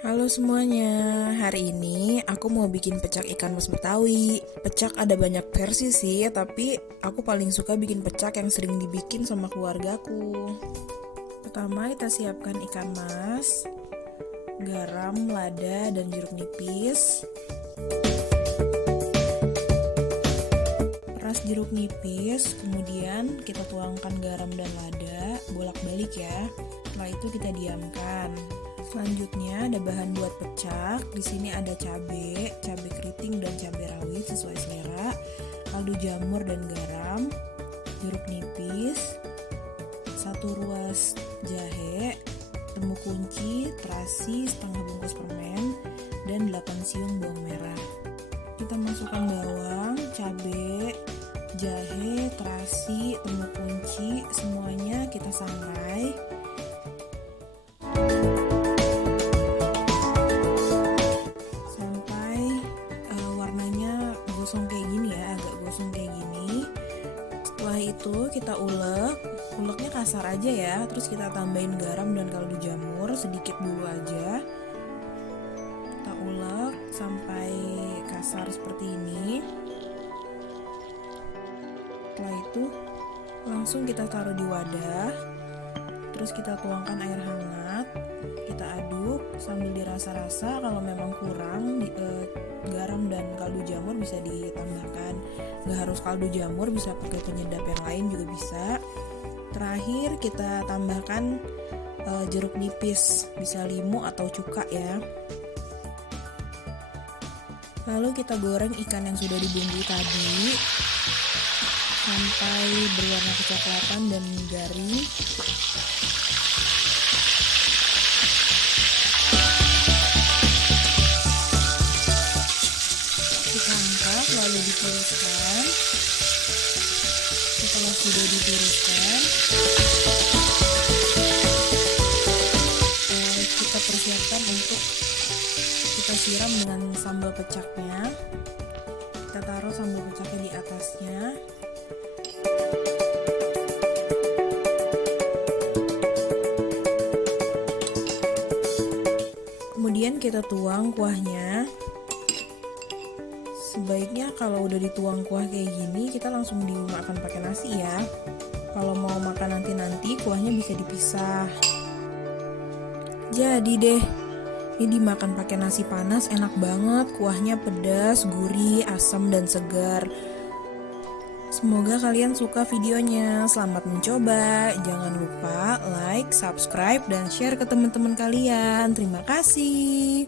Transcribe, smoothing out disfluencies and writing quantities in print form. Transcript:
Halo semuanya, hari ini aku mau bikin pecak ikan mas Betawi. Pecak ada banyak versi sih, tapi aku paling suka bikin pecak yang sering dibikin sama keluargaku. Pertama kita siapkan ikan mas, garam, lada, dan jeruk nipis. Peras jeruk nipis, kemudian kita tuangkan garam dan lada, bolak-balik ya. Setelah itu kita diamkan. Selanjutnya ada bahan buat pecak. Di sini ada cabai keriting dan cabai rawit sesuai selera, kaldu jamur dan garam, jeruk nipis, 1 ruas jahe, temu kunci, terasi, setengah bungkus permen, dan 8 siung bawang merah. Kita masukkan bawang, cabai, jahe, terasi, temu kunci, semuanya kita sangrai. Gosong kayak gini ya, agak gosong kayak gini. Setelah itu kita uleknya kasar aja ya, terus kita tambahin garam dan kaldu jamur sedikit dulu aja. Kita ulek sampai kasar seperti ini. Setelah itu langsung kita taruh di wadah, terus kita tuangkan air hangat, kita aduk sambil dirasa-rasa. Kalau memang kurang garam dan kaldu jamur bisa ditambahkan, nggak harus kaldu jamur, bisa pakai penyedap yang lain juga bisa. Terakhir kita tambahkan jeruk nipis, bisa limu atau cuka ya. Lalu kita goreng ikan yang sudah dibumbui tadi sampai berwarna kecoklatan dan garing. Lalu ditiriskan. Setelah sudah ditiriskan, kita persiapkan untuk kita siram dengan sambal pecaknya. Kita taruh sambal pecaknya di atasnya. Kemudian kita tuang kuahnya. Sebaiknya kalau udah dituang kuah kayak gini, kita langsung dimakan pakai nasi ya. Kalau mau makan nanti kuahnya bisa dipisah. Jadi deh, ini dimakan pakai nasi panas enak banget. Kuahnya pedas, gurih, asam dan segar. Semoga kalian suka videonya. Selamat mencoba. Jangan lupa like, subscribe, dan share ke teman-teman kalian. Terima kasih.